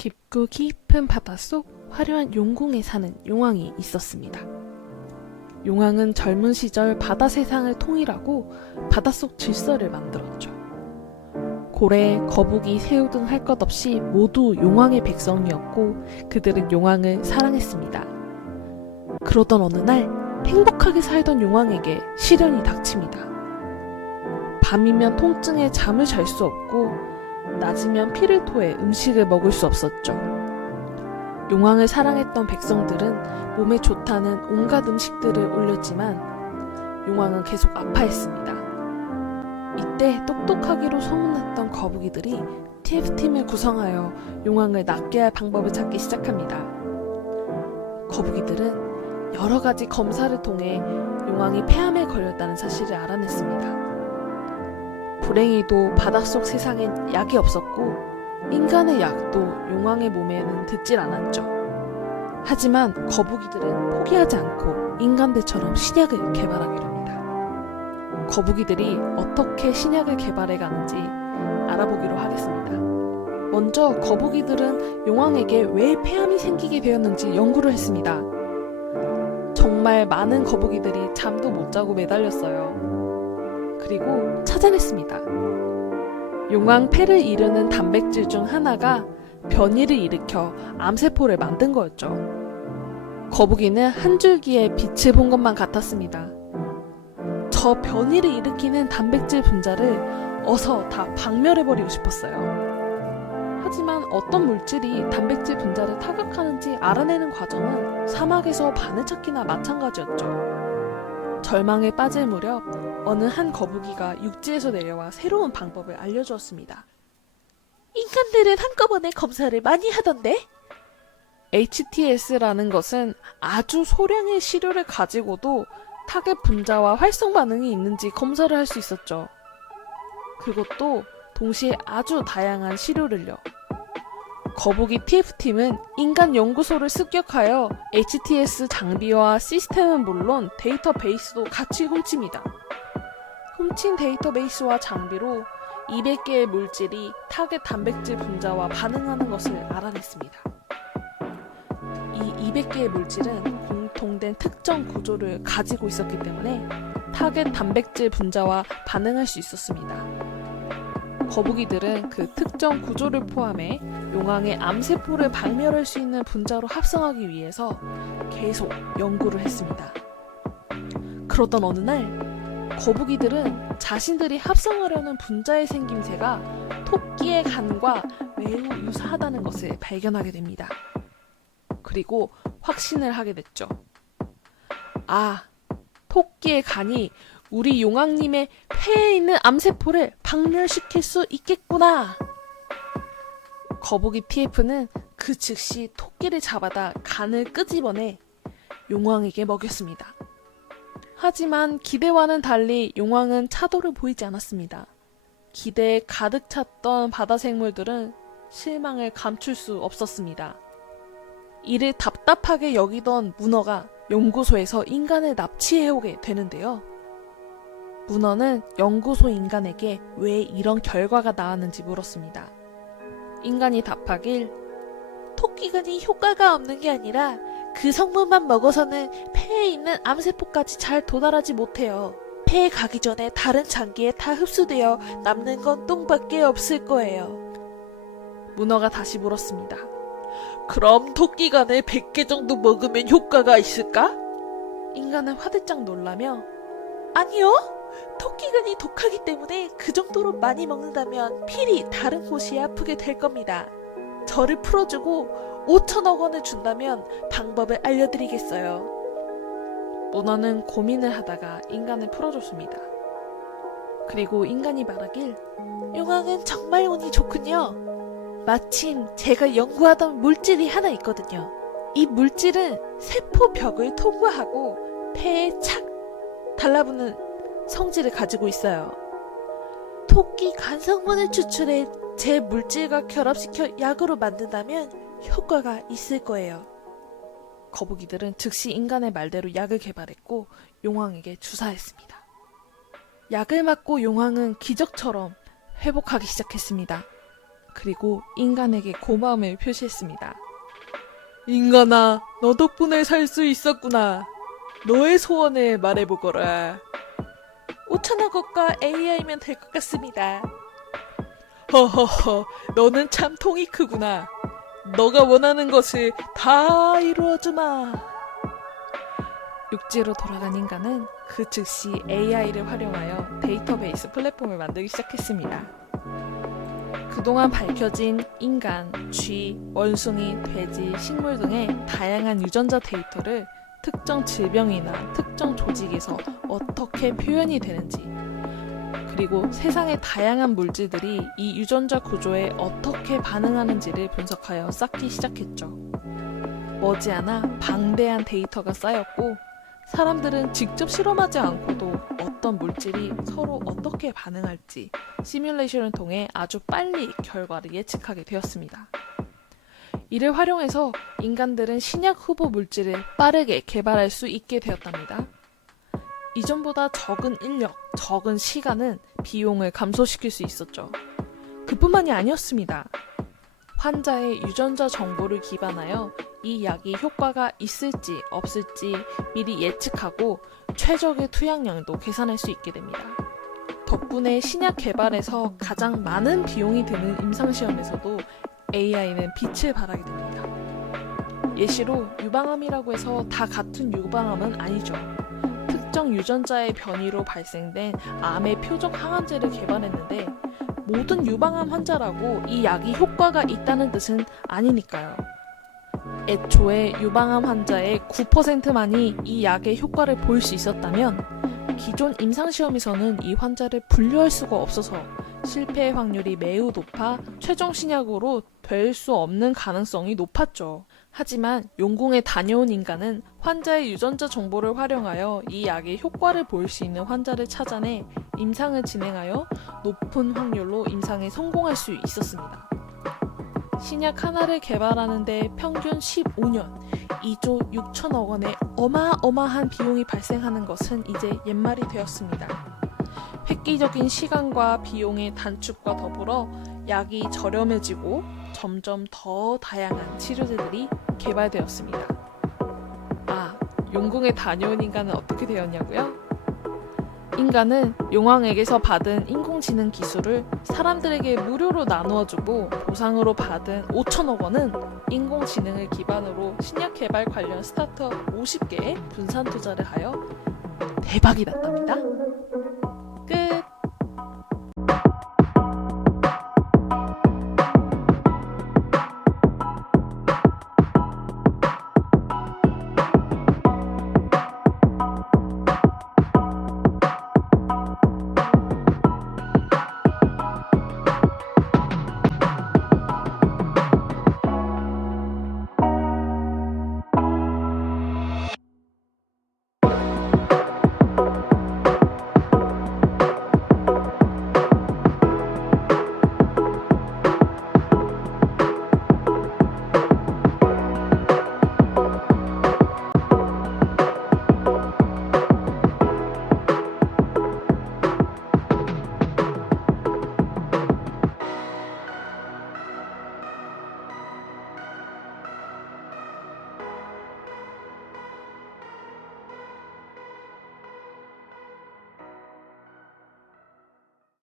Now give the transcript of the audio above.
깊고 깊은 바닷속 화려한 용궁에 사는 용왕이 있었습니다. 용왕은 젊은 시절 바다 세상을 통일하고 바닷속 질서를 만들었죠. 고래, 거북이, 새우 등 할 것 없이 모두 용왕의 백성이었고 그들은 용왕을 사랑했습니다. 그러던 어느 날 행복하게 살던 용왕에게 시련이 닥칩니다. 밤이면 통증에 잠을 잘 수 없고 낮이면 피를 토해 음식을 먹을 수 없었죠. 용왕을 사랑했던 백성들은 몸에 좋다는 온갖 음식들을 올렸지만 용왕은 계속 아파했습니다. 이때 똑똑하기로 소문났던 거북이들이 TF팀을 구성하여 용왕을 낫게 할 방법을 찾기 시작합니다. 거북이들은 여러 가지 검사를 통해 용왕이 폐암에 걸렸다는 사실을 알아냈습니다. 불행히도 바닷속 세상엔 약이 없었고 인간의 약도 용왕의 몸에는 듣질 않았죠. 하지만 거북이들은 포기하지 않고 인간들처럼 신약을 개발하기로 합니다. 거북이들이 어떻게 신약을 개발해 가는지 알아보기로 하겠습니다. 먼저 거북이들은 용왕에게 왜 폐암이 생기게 되었는지 연구를 했습니다. 정말 많은 거북이들이 잠도 못 자고 매달렸어요. 그리고 찾아냈습니다. 용왕 폐를 이루는 단백질 중 하나가 변이를 일으켜 암세포를 만든 거였죠. 거북이는 한 줄기의 빛을 본 것만 같았습니다. 저 변이를 일으키는 단백질 분자를 어서 다 박멸해버리고 싶었어요. 하지만 어떤 물질이 단백질 분자를 타격하는지 알아내는 과정은 사막에서 바늘 찾기나 마찬가지였죠. 절망에 빠질 무렵 어느 한 거북이가 육지에서 내려와 새로운 방법을 알려주었습니다. 인간들은 한꺼번에 검사를 많이 하던데? HTS라는 것은 아주 소량의 시료를 가지고도 타겟 분자와 활성 반응이 있는지 검사를 할 수 있었죠. 그것도 동시에 아주 다양한 시료를요. 거북이 TF팀은 인간 연구소를 습격하여 HTS 장비와 시스템은 물론 데이터베이스도 같이 훔칩니다. 훔친 데이터베이스와 장비로 200개의 물질이 타겟 단백질 분자와 반응하는 것을 알아냈습니다. 이 200개의 물질은 공통된 특정 구조를 가지고 있었기 때문에 타겟 단백질 분자와 반응할 수 있었습니다. 거북이들은 그 특정 구조를 포함해 용왕의 암세포를 박멸할 수 있는 분자로 합성하기 위해서 계속 연구를 했습니다. 그러던 어느 날 거북이들은 자신들이 합성하려는 분자의 생김새가 토끼의 간과 매우 유사하다는 것을 발견하게 됩니다. 그리고 확신을 하게 됐죠. 아, 토끼의 간이 우리 용왕님의 폐에 있는 암세포를 박멸시킬 수 있겠구나. 거북이 TF는 그 즉시 토끼를 잡아다 간을 끄집어내 용왕에게 먹였습니다. 하지만 기대와는 달리 용왕은 차도를 보이지 않았습니다. 기대에 가득 찼던 바다 생물들은 실망을 감출 수 없었습니다. 이를 답답하게 여기던 문어가 연구소에서 인간을 납치해오게 되는데요. 문어는 연구소 인간에게 왜 이런 결과가 나왔는지 물었습니다. 인간이 답하길, 토끼간이 효과가 없는 게 아니라 그 성분만 먹어서는 폐에 있는 암세포까지 잘 도달하지 못해요. 폐에 가기 전에 다른 장기에 다 흡수되어 남는 건 똥밖에 없을 거예요. 문어가 다시 물었습니다. 그럼 토끼간을 100개 정도 먹으면 효과가 있을까? 인간은 화들짝 놀라며 아니요. 토끼간이 독하기 때문에 그 정도로 많이 먹는다면 필히 다른 곳이 아프게 될 겁니다. 저를 풀어주고 5천억 원을 준다면 방법을 알려드리겠어요. 문어는 고민을 하다가 인간을 풀어줬습니다. 그리고 인간이 말하길, 용왕은 정말 운이 좋군요. 마침 제가 연구하던 물질이 하나 있거든요. 이 물질은 세포벽을 통과하고 폐에 착 달라붙는 성질을 가지고 있어요. 토끼 간성분을 추출해 제 물질과 결합시켜 약으로 만든다면 효과가 있을 거예요. 거북이들은 즉시 인간의 말대로 약을 개발했고 용왕에게 주사했습니다. 약을 맞고 용왕은 기적처럼 회복하기 시작했습니다. 그리고 인간에게 고마움을 표시했습니다. 인간아, 너 덕분에 살 수 있었구나. 너의 소원을 말해보거라. 5천억 원과 AI면 될 것 같습니다. 허허허, 너는 참 통이 크구나. 너가 원하는 것을 다 이루어주마. 육지로 돌아간 인간은 그 즉시 AI를 활용하여 데이터베이스 플랫폼을 만들기 시작했습니다. 그동안 밝혀진 인간, 쥐, 원숭이, 돼지, 식물 등의 다양한 유전자 데이터를 특정 질병이나 특정 조직에서 어떻게 표현이 되는지, 그리고 세상의 다양한 물질들이 이 유전자 구조에 어떻게 반응하는지를 분석하여 쌓기 시작했죠. 머지않아 방대한 데이터가 쌓였고, 사람들은 직접 실험하지 않고도 어떤 물질이 서로 어떻게 반응할지 시뮬레이션을 통해 아주 빨리 결과를 예측하게 되었습니다. 이를 활용해서 인간들은 신약 후보 물질을 빠르게 개발할 수 있게 되었답니다. 이전보다 적은 인력, 적은 시간은 비용을 감소시킬 수 있었죠. 그뿐만이 아니었습니다. 환자의 유전자 정보를 기반하여 이 약이 효과가 있을지 없을지 미리 예측하고 최적의 투약량도 계산할 수 있게 됩니다. 덕분에 신약 개발에서 가장 많은 비용이 드는 임상시험에서도 AI는 빛을 발하게 됩니다. 예시로 유방암이라고 해서 다 같은 유방암은 아니죠. 특정 유전자의 변이로 발생된 암의 표적 항암제를 개발했는데 모든 유방암 환자라고 이 약이 효과가 있다는 뜻은 아니니까요. 애초에 유방암 환자의 9%만이 이 약의 효과를 볼 수 있었다면 기존 임상시험에서는 이 환자를 분류할 수가 없어서 실패의 확률이 매우 높아 최종 신약으로 될 수 없는 가능성이 높았죠. 하지만 용궁에 다녀온 인간은 환자의 유전자 정보를 활용하여 이 약의 효과를 볼 수 있는 환자를 찾아내 임상을 진행하여 높은 확률로 임상에 성공할 수 있었습니다. 신약 하나를 개발하는데 평균 15년, 2조 6천억 원의 어마어마한 비용이 발생하는 것은 이제 옛말이 되었습니다. 획기적인 시간과 비용의 단축과 더불어 약이 저렴해지고 점점 더 다양한 치료제들이 개발되었습니다. 아, 용궁에 다녀온 인간은 어떻게 되었냐고요? 인간은 용왕에게서 받은 인공지능 기술을 사람들에게 무료로 나누어주고 보상으로 받은 5천억 원은 인공지능을 기반으로 신약 개발 관련 스타트업 50개에 분산 투자를 하여 대박이 났답니다.